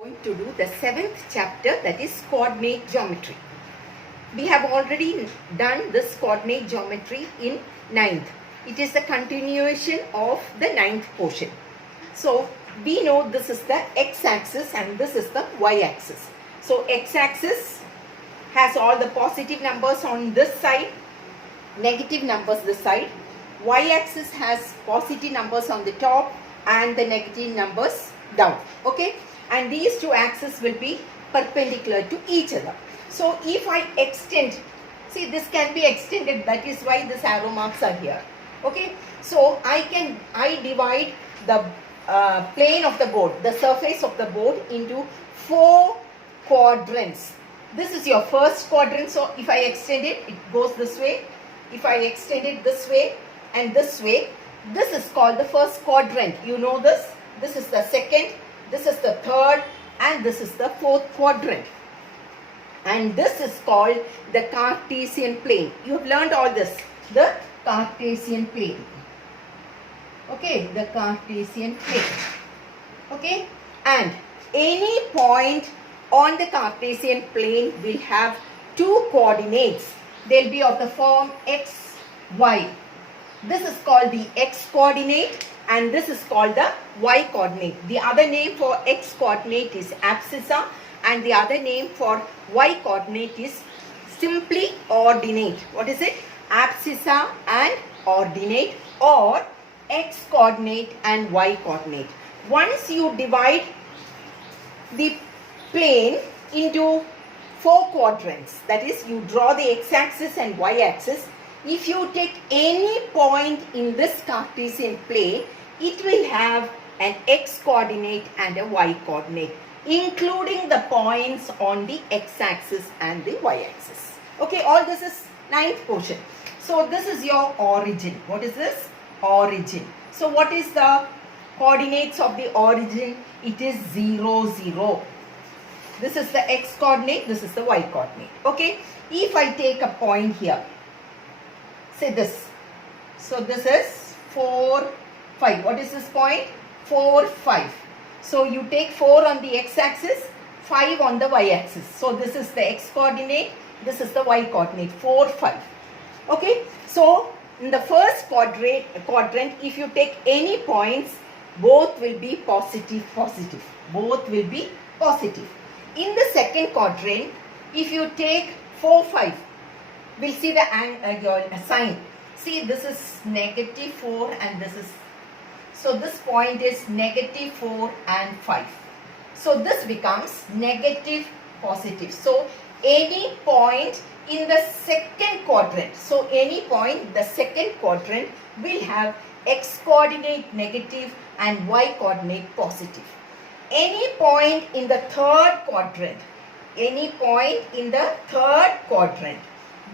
Going to do the 7th chapter, that is coordinate geometry. We have already done this coordinate geometry in 9th. It is the continuation of the 9th portion. So we know this is the x-axis and this is the y-axis. So x-axis has all the positive numbers on this side, negative numbers this side. Y-axis has positive numbers on the top and the negative numbers down. Okay, and these two axes will be perpendicular to each other. So if I extend, see, this can be extended, that is why this arrow marks are here. Okay, so I divide the plane of the board, the surface of the board, into 4 quadrants. This is your first quadrant, so if I extend it, it goes this way. If I extend it this way and this way, this is called the first quadrant. You know this. This is the second, this is the third, and this is the fourth quadrant. And this is called the Cartesian plane. You have learned all this. The Cartesian plane. Okay, the Cartesian plane. Okay, and any point on the Cartesian plane will have 2 coordinates. They'll be of the form x, y. This is called the x coordinate and this is called the y coordinate. The other name for x coordinate is abscissa and the other name for y coordinate is simply ordinate. What is it? Abscissa and ordinate, or x coordinate and y coordinate. Once you divide the plane into 4 quadrants, that is, you draw the x-axis and y-axis. If you take any point in this Cartesian plane, it will have an x-coordinate and a y-coordinate, including the points on the x-axis and the y-axis. Okay, all this is 9th portion. So this is your origin. What is this? Origin. So what is the coordinates of the origin? It is 0, 0. This is the x-coordinate, this is the y-coordinate. Okay, if I take a point here, say this. So this is 4, 5. What is this point? 4, 5. So you take 4 on the x-axis, 5 on the y-axis. So this is the x-coordinate, this is the y-coordinate, 4, 5. Okay, so in the first quadrant, if you take any points, both will be positive, positive. Both will be positive. In the second quadrant, if you take 4, 5, we'll see the sign. See, this is negative 4 and this is, so this point is negative 4 and 5. So this becomes negative, positive. So any point in the second quadrant, so any point in the second quadrant will have x coordinate negative and y coordinate positive. Any point in the third quadrant, any point in the third quadrant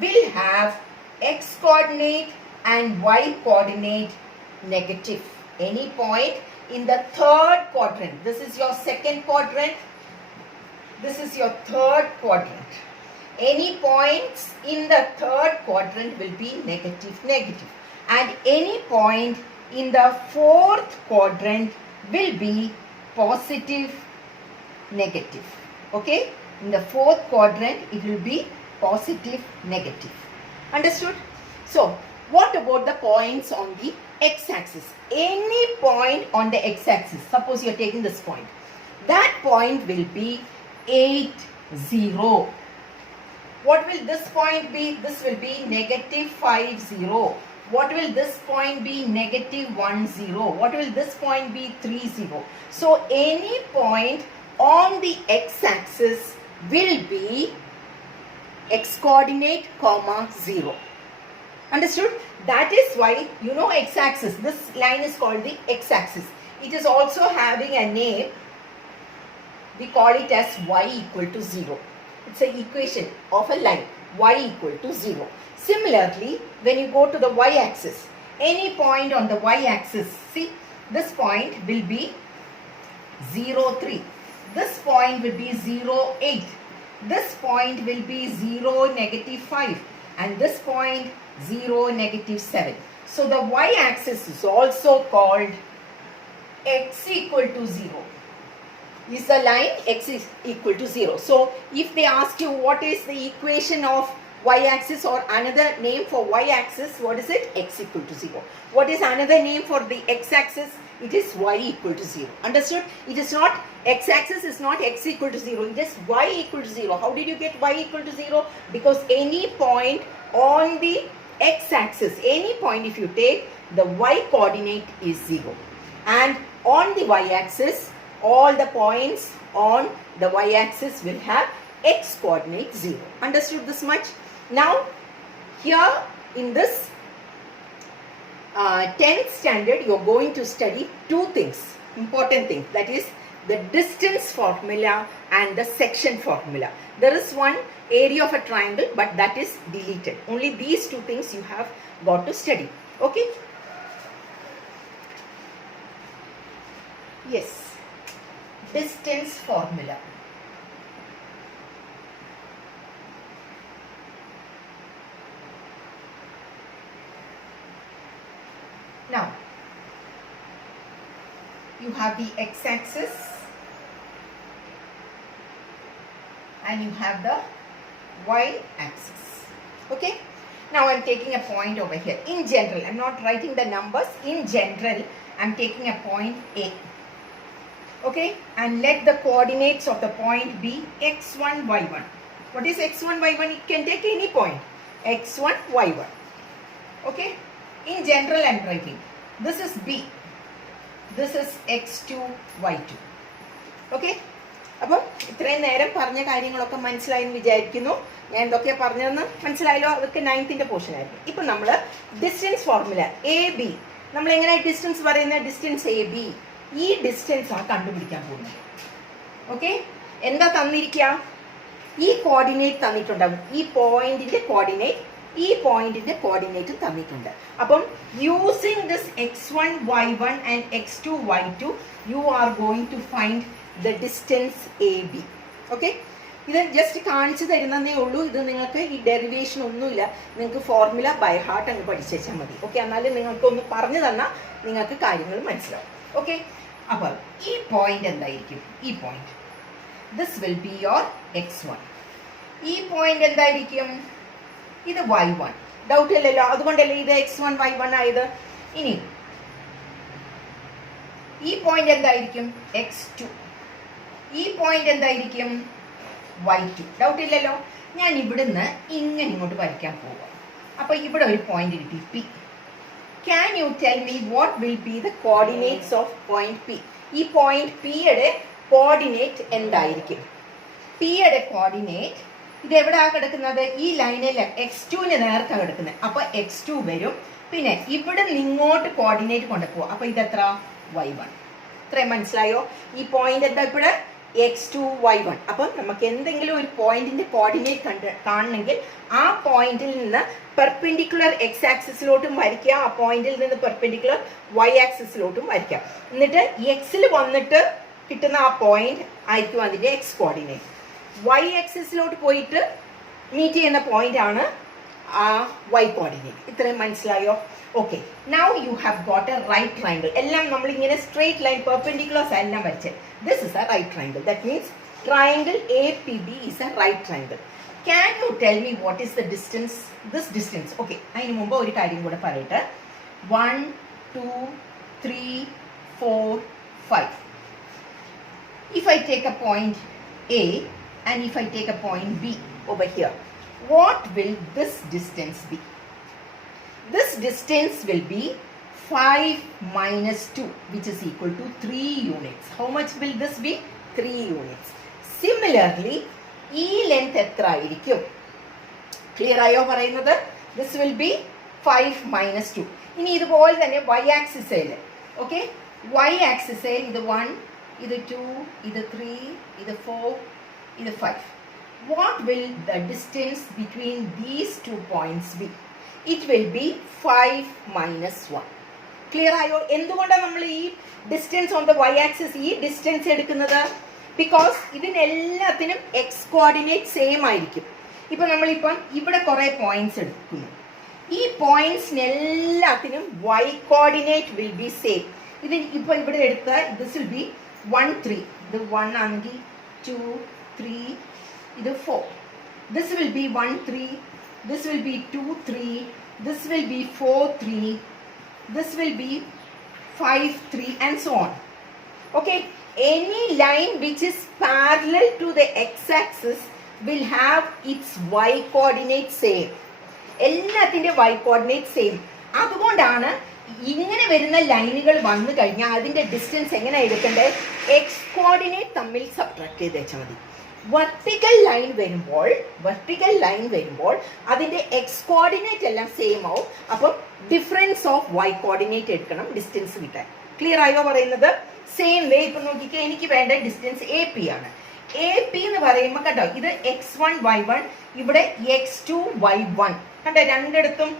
will have x coordinate and y coordinate negative. Any point in the third quadrant, this is your second quadrant, this is your third quadrant. Any points in the third quadrant will be negative, negative. And any point in the fourth quadrant will be positive, negative. Okay, in the fourth quadrant it will be positive, negative. Understood? So what about the points on the x-axis? Any point on the x-axis, suppose you are taking this point, that point will be 8, 0. What will this point be? This will be negative 5, 0. What will this point be? Negative 1, 0. What will this point be? 3, 0. So any point on the x-axis will be x coordinate, comma, 0. Understood? That is why, you know, x-axis, this line is called the x-axis. It is also having a name. We call it as y equal to 0. It's an equation of a line, y equal to 0. Similarly, when you go to the y-axis, any point on the y-axis, see, this point will be 0, 3. This point will be 0, 8. This point will be 0, negative 5. And this point 0, negative 7. So the y-axis is also called x equal to 0. is the line x is equal to 0. So if they ask you what is the equation of y-axis or another name for y-axis, what is it? X equal to 0. What is another name for the x-axis? It is y equal to 0. Understood? It is not, x-axis is not x equal to 0. It is y equal to 0. How did you get y equal to 0? Because any point on the x-axis, any point if you take, the y coordinate is 0. And on the y-axis, all the points on the y-axis will have x coordinate 0. Understood this much? Now, here in this 10th standard, you are going to study two things, important things. That is the distance formula and the section formula. There is one area of a triangle, but that is deleted. Only these two things you have got to study. Okay? Yes. Distance formula. Now, you have the x-axis and you have the y-axis. Okay? Now, I am taking a point over here. In general, I am not writing the numbers. In general, I am taking a point A. Okay? And let the coordinates of the point be x1, y1. What is x1, y1? It can take any point. x1, y1. Okay? In general, I am writing. This is B. This is x2, y2. Okay? അപ്പോൾ ഇത്രയും നേരം പറഞ്ഞ കാര്യങ്ങളൊക്കെ മനസ്സിലായെന്ന് വിചാരിക്കുന്നു. ഞാൻ എന്തൊക്കെ പറഞ്ഞതെന്ന് മനസ്സിലായല്ലോ. അതൊക്കെ 9th പോർഷൻ ആയിരുന്നു. ഇപ്പം നമ്മൾ ഡിസ്റ്റൻസ് ഫോർമുല എ ബി, നമ്മൾ എങ്ങനെ ഡിസ്റ്റൻസ് പറയുന്നത്? Distance A B. ഈ ഡിസ്റ്റൻസ് ആണ് കണ്ടുപിടിക്കാൻ പോകുന്നത്. ഓക്കെ? എന്താ തന്നിരിക്കുക? ഈ കോർഡിനേറ്റ് തന്നിട്ടുണ്ടാവും. ഈ പോയിന്റിന്റെ കോർഡിനേറ്റ്, ഈ പോയിന്റിന്റെ കോർഡിനേറ്റ് തന്നിട്ടുണ്ട്. അപ്പം using this x1, y1 and x2, y2 you are going to find the distance AB. Okay? ഇത് ജസ്റ്റ് കാണിച്ചു തരുന്നതേ ഉള്ളൂ. ഇത് നിങ്ങൾക്ക് ഈ ഡെറിവേഷൻ ഒന്നുമില്ല. നിങ്ങൾക്ക് ഫോർമുല ബൈ ഹാർട്ട് അങ്ങ് പഠിച്ചാൽ മതി. ഓക്കെ? എന്നാലും നിങ്ങൾക്കൊന്ന് പറഞ്ഞു തന്നാൽ നിങ്ങൾക്ക് കാര്യങ്ങൾ മനസ്സിലാവും. ഓക്കെ? അപ്പോൾ ഈ പോയിന്റ് എന്തായിരിക്കും? ഈ point, this will be your x1. ഈ പോയിന്റ് എന്തായിരിക്കും? ഇത് y1. ഡൗട്ട് ഇല്ലല്ലോ? അതുകൊണ്ടല്ലേ ഇത് x1, y1 ആയത്. ഇനി ഈ പോയിന്റ് എന്തായിരിക്കും? x2. ഈ പോയിന്റ് എന്തായിരിക്കും? y2. ഡൗട്ട് ഇല്ലല്ലോ? ഞാൻ ഇവിടുന്ന് ഇങ്ങനെ ഇങ്ങോട്ട് വരയ്ക്കാൻ പോവാം. അപ്പൊ ഇവിടെ ഒരു പോയിന്റ് കിട്ടി P. Can you tell me what will be the coordinates of point P? ഈ പോയിന്റ് P യുടെ കോർഡിനേറ്റ് എന്തായിരിക്കും? P യുടെ കോർഡിനേറ്റ് ഇത് എവിടെയാണ് കിടക്കുന്നത്? ഈ ലൈനിൽ x2ന് നേർക്കാണ് കിടക്കുന്നത്. അപ്പൊ x2 വരും. പിന്നെ ഇവിടെ ഇങ്ങോട്ട് കോർഡിനേറ്റ് കൊണ്ടുപോകും. അപ്പൊ ഇതെത്ര? y1. ഇത്രയും മനസ്സിലായോ? ഈ പോയിന്റ് എന്താ ഇവിടെ? x2, y1. അപ്പം നമുക്ക് എന്തെങ്കിലും ഒരു പോയിന്റിന്റെ കോർഡിനേറ്റ് കാണണമെങ്കിൽ ആ പോയിന്റിൽ നിന്ന് പെർപെൻഡിക്കുലർ x ആക്സിസിലോട്ടും വരയ്ക്കുക, ആ പോയിന്റിൽ നിന്ന് പെർപെൻഡിക്കുലർ y ആക്സിസിലോട്ടും വരയ്ക്കുക. എന്നിട്ട് എക്സിൽ വന്നിട്ട് കിട്ടുന്ന ആ പോയിന്റ് ആയിരിക്കും അതിന്റെ x കോർഡിനേറ്റ്. y ആക്സിസിലോട്ട് പോയിട്ട് മീറ്റ് ചെയ്യുന്ന പോയിന്റ് ആണ് ആ y കോർഡിനേറ്റ്. ഇത്രയും മനസ്സിലായോ? Okay. Now you have got a right triangle. എല്ലാം നമ്മൾ ഇങ്ങനെ സ്ട്രേറ്റ് ലൈൻ പെർപെൻഡിക്കുലർസ് എല്ലാം വരച്ച്. This is a right triangle. That means triangle APB is a right triangle. Can you tell me what is the distance? This distance. Okay. അതിന് മുമ്പ് ഒരു കാര്യം കൂടെ പറയട്ടെ. 1, 2, 3, 4, 5. If I take a point A and if I take a point B over here, what will this distance be? This distance will be 5 minus 2, which is equal to 3 units. How much will this be? 3 units. Similarly, ഈ ലെങ്ത് എത്ര ആയിരിക്കും? ക്ലിയർ ആയോ പറയുന്നത്? This will be 5 minus 2. ഇനി ഇതുപോലെ തന്നെ y ആക്സിസിൽ, okay, y ആക്സിസിൽ ഇത് 1, ഇത് 2, ഇത് 3, ഇത് 4, ഇത് 5. What will the distance between these two points be? It will be 5 minus 1. ക്ലിയർ ആയോ? എന്തുകൊണ്ടാണ് നമ്മൾ ഈ distance on the y axis ഈ ഡിസ്റ്റൻസ് എടുക്കുന്നത്? ബിക്കോസ് ഇതിനെല്ലാത്തിനും x കോർഡിനേറ്റ് സെയിം ആയിരിക്കും. ഇപ്പൊ നമ്മളിപ്പം ഇവിടെ കുറെ പോയിന്റ്സ് എടുക്കുന്നു. ഈ പോയിന്റ്സിനെല്ലാത്തിനും y coordinate will B same. ഇത് ഇപ്പൊ ഇവിടെ എടുത്ത ദിസ് വിൽ ബി 1, 3. ഇത് 1 ആണെങ്കിൽ 2, 3, ഇത് 4. This will be 1, 3. This will be 2, 3. This will be 4, 3. This will be 5, 3 and so on. Okay, any line which is parallel to the x-axis will have its y coordinate same. എല്ലാത്തിൻ്റെ y coordinate same. അതുകൊണ്ടാണ് ഇങ്ങനെ വരുന്ന ലൈനുകൾ വന്നു കഴിഞ്ഞാൽ അതിൻ്റെ ഡിസ്റ്റൻസ് എങ്ങനെ എടുക്കേണ്ടത്? എക്സ് കോർഡിനേറ്റ് തമ്മിൽ സബ്ട്രാക്ട് ചെയ്ത് വെച്ചാൽ മതി. വെർട്ടിക്കൽ ലൈൻ വരുമ്പോൾ അതിൻ്റെ എക്സ് കോർഡിനേറ്റ് എല്ലാം സെയിം ആവും. അപ്പം ഡിഫറൻസ് ഓഫ് വൈ കോർഡിനേറ്റ് എടുക്കണം ഡിസ്റ്റൻസ് കിട്ടാൻ. ക്ലിയർ ആയോ പറയുന്നത്? സെയിം വേ ഇപ്പം നോക്കിക്കേ, എനിക്ക് വേണ്ട ഡിസ്റ്റൻസ് എ പി ആണ്. എ പി എന്ന് പറയുമ്പോൾ കണ്ടോ, ഇത് x1y1, ഇവിടെ x2y1. കണ്ടോ, രണ്ടിടത്തും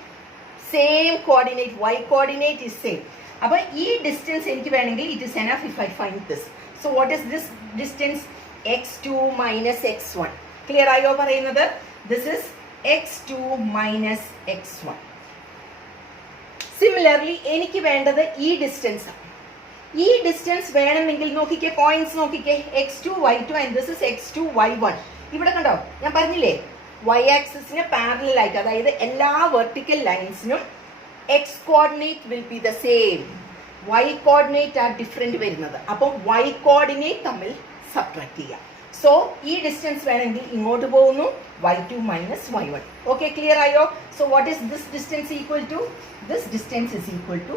same coordinate, y coordinate is same. അപ്പോൾ ഈ ഡിസ്റ്റൻസ് എനിക്ക് വേണമെങ്കിൽ it is enough if I find this. So what is this distance? x2 minus x1. Clear ആയോ പറയുന്നത്? This is x2 minus x1. Similarly എനിക്ക് വേണ്ടത് ഈ ഡിസ്റ്റൻസ് ആണ്. ഈ ഡിസ്റ്റൻസ് വേണമെങ്കിൽ നോക്കിക്കേ, പോയിന്റ്സ് നോക്കിക്കേ, x2y2 and this is x2y1. ഇവിടെ കണ്ടോ, ഞാൻ പറഞ്ഞില്ലേ വൈ ആക്സിസിന് പാരലൽ ആയിട്ട്, അതായത് എല്ലാ വെർട്ടിക്കൽ ലൈൻസിനും x coordinate will be the same, y coordinate are different വരുന്നത്. അപ്പം വൈ കോർഡിനേറ്റ് തമ്മിൽ സബ്ട്രാക്ട് ചെയ്യാം. സോ ഈ ഡിസ്റ്റൻസ് വേണമെങ്കിൽ ഇങ്ങോട്ട് പോകുന്നു, y2 minus y1. Okay, clear ആയോ? So what is this distance equal to? This distance is equal to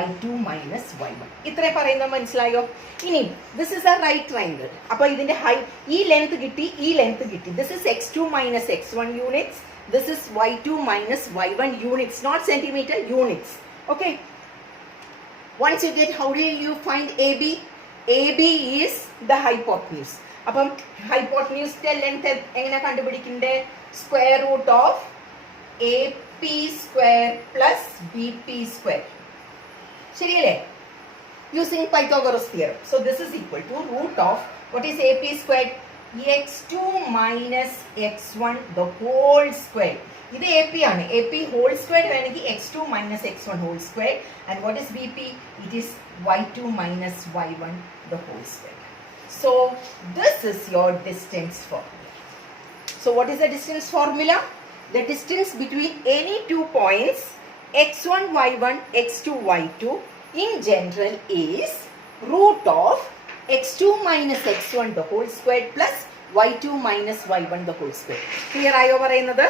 y2 minus y1. ഇത്രയും പറയുന്നത് മനസ്സിലായോ? ഇനി this is a right triangle. അപ്പോൾ ഇതിന്റെ ഈ ലെങ്ത് കിട്ടി, ഈ ലെങ്ത് കിട്ടി. This is x2 minus x1 units, this is y2 minus y1 units, not centimetre, units. Okay, once you get, how do you find AB? AB is the hypotenuse. അപ്പം ഹൈപ്പോട്ടന്യൂസിന്റെ length എങ്ങനെ കണ്ടുപിടിക്കണ്ടേ? Square root of AP square plus BP square. ശരിയല്ലേ? Using Pythagoras theorem. So this is equal to root of what is AP square? x2 minus x1 the whole square. ഇത് AP ആണ്. AP whole square വേണമെങ്കിൽ x2 minus x1 whole square. And what is BP? It is y2 minus y1 the whole square. So this is your distance formula. So what is the distance formula? The distance between any two points x1 y1 x2 y2 in general is root of x2 minus x1 the whole square plus y2 minus y1 the whole square. Clear ആയോ പറയുന്നത്?